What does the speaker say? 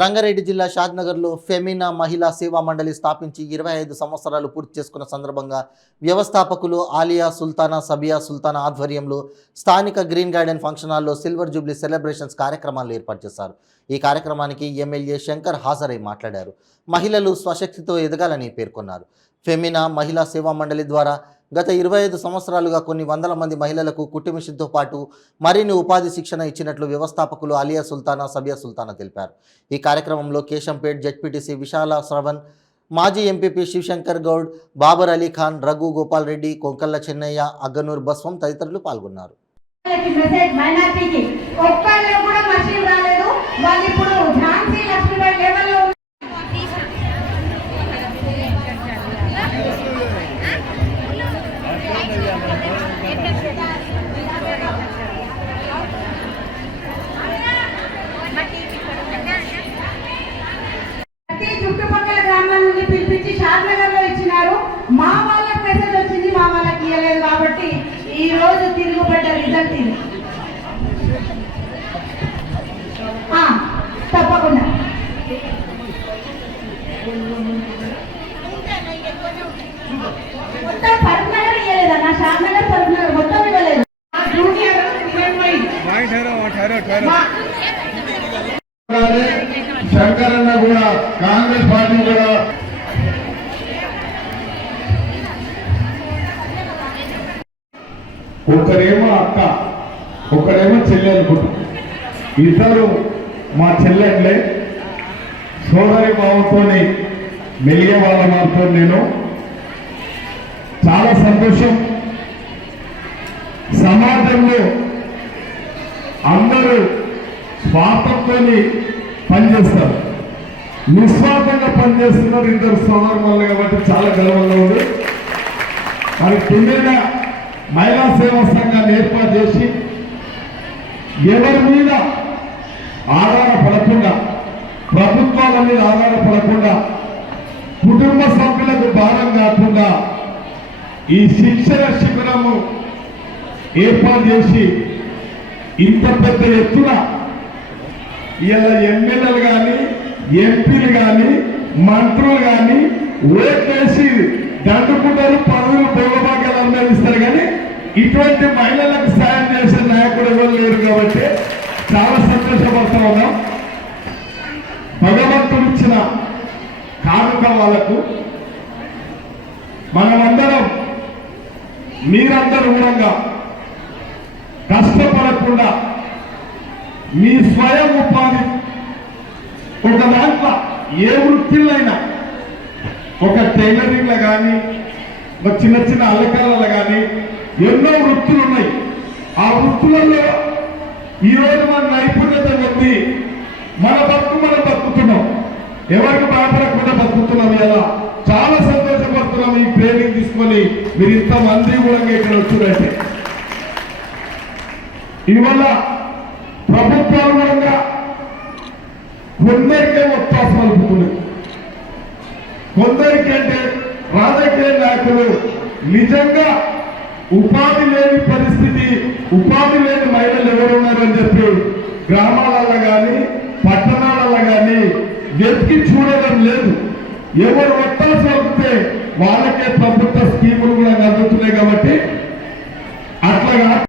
రంగారెడ్డి జిల్లా షాద్నగర్లో ఫెమినా మహిళా సేవా మండలి స్థాపించి 25 సంవత్సరాలు పూర్తి చేసుకున్న సందర్భంగా వ్యవస్థాపకులు ఆలియా సుల్తానా సబియా సుల్తానా ఆధ్వర్యంలో స్థానిక గ్రీన్ గార్డెన్ ఫంక్షన్ హాల్లో సిల్వర్ జూబ్లీ సెలబ్రేషన్స్ కార్యక్రమాలు ఏర్పాటు చేశారు. ఈ కార్యక్రమానికి ఎమ్మెల్యే శంకర్ హాజరై మాట్లాడారు. మహిళలు స్వశక్తితో ఎదగాలని పేర్కొన్నారు. ఫెమినా మహిళా సేవా మండలి ద్వారా గత 25 సంవత్సరాలుగా కొన్ని వందల మంది మహిళలకు కుటుంబిషన్తో పాటు మరిన్ని ఉపాధి శిక్షణ ఇచ్చినట్లు వ్యవస్థాపకులు ఆలియా సుల్తానా సబియా సుల్తానా తెలిపారు. ఈ కార్యక్రమంలో కేశంపేట్ జెడ్పీటీసీ విశాల శ్రవణ్, మాజీ ఎంపీపీ శివశంకర్ గౌడ్, బాబర్ అలీ ఖాన్, రఘు గోపాల్ రెడ్డి, కొంకల్ల చెన్నయ్య, అగ్గనూర్ బస్వం తదితరులు పాల్గొన్నారు. చుట్టుపక్కల గ్రామాల నుండి పిలిపించి షాద్నగర్ లో ఇచ్చినారు. మా వాళ్ళకి మెసేజ్ వచ్చింది, మా వాళ్ళకి ఇవ్వలేదు. కాబట్టి ఈ రోజు తిరుగుబడ్డ రిజల్ట్ ఇది. తప్పకుండా మొత్తం పరుపునగర్ ఇవ్వలేదన్న, షాద్నగర్ పరుపునగర్ మొత్తం ఇవ్వలేదు. శంకరన్న కూడా కాంగ్రెస్ పార్టీ కూడా ఒకరేమో అక్క ఒకరేమో చెల్లె అనుకుంటాం. ఇద్దరు మా చెల్లెళ్ళే సోదరి భావంతో మెలిగే వాళ్ళ మాతో నేను చాలా సంతోషం. సమాజంలో అందరూ స్వార్థంతో పనిచేస్తారు, నిస్వార్థంగా పనిచేస్తున్నారు ఇద్దరు సోదరులు కాబట్టి చాలా గర్వంగా ఉంది. మరి కింద మహిళా సేవా సంఘాన్ని ఏర్పాటు చేసి ఎవరి మీద ఆధారపడకుండా, ప్రభుత్వాల మీద ఆధారపడకుండా, కుటుంబ సభ్యులకు భారం కాకుండా ఈ శిక్షణ శిబిరము ఏర్పాటు చేసి ఇంత పెద్ద ఎత్తున ఇలా ఎమ్మెల్యేలు కానీ ఎంపీలు కానీ మంత్రులు కానీ ఓట్లేసి దండుకుంటారు, పదవులు భోగభాగ్యాలు అందరిస్తారు. కానీ ఇటువంటి మహిళలకు సాయం చేసే నాయకుడు ఎవరు లేరు కాబట్టి చాలా సంతోషపడుతూ ఉన్నాం. భగవంతుడు ఇచ్చిన కానుక వాళ్ళకు మనమందరం మీరందరూ కూడా కష్టపడకుండా మీ స్వయం ఉపాధి ఒక దాంట్లో ఏ వృత్తిలైనా, ఒక టైలరింగ్లో కానీ, ఒక చిన్న చిన్న అల్లకలలో కానీ ఎన్నో వృత్తులు ఉన్నాయి. ఆ వృత్తులలో ఈరోజు మన నైపుణ్యత కొద్ది మన బతుకుతున్నాం, ఎవరికి బాధపడకుండా బతుకుతున్నాం. ఇలా చాలా సంతోషపడుతున్నాం. ఈ ట్రైనింగ్ తీసుకొని మీరు ఇంతమంది కూడా ఇక్కడ వచ్చారంటే ఇవల్ల ప్రభుత్వాలు కూడా కొందరికే ఒత్తాసం అలుపుతున్నాయి. కొందరికంటే రాజకీయ నాయకులు నిజంగా ఉపాధి లేని పరిస్థితి, ఉపాధి లేని మహిళలు ఎవరున్నారని చెప్పి గ్రామాలలో కానీ పట్టణాలలో కానీ వెతికి చూడడం లేదు. ఎవరు ఒత్తాసం అలిపితే వాళ్ళకే ప్రభుత్వ స్కీములు కూడా అందుతున్నాయి. కాబట్టి అట్లాగా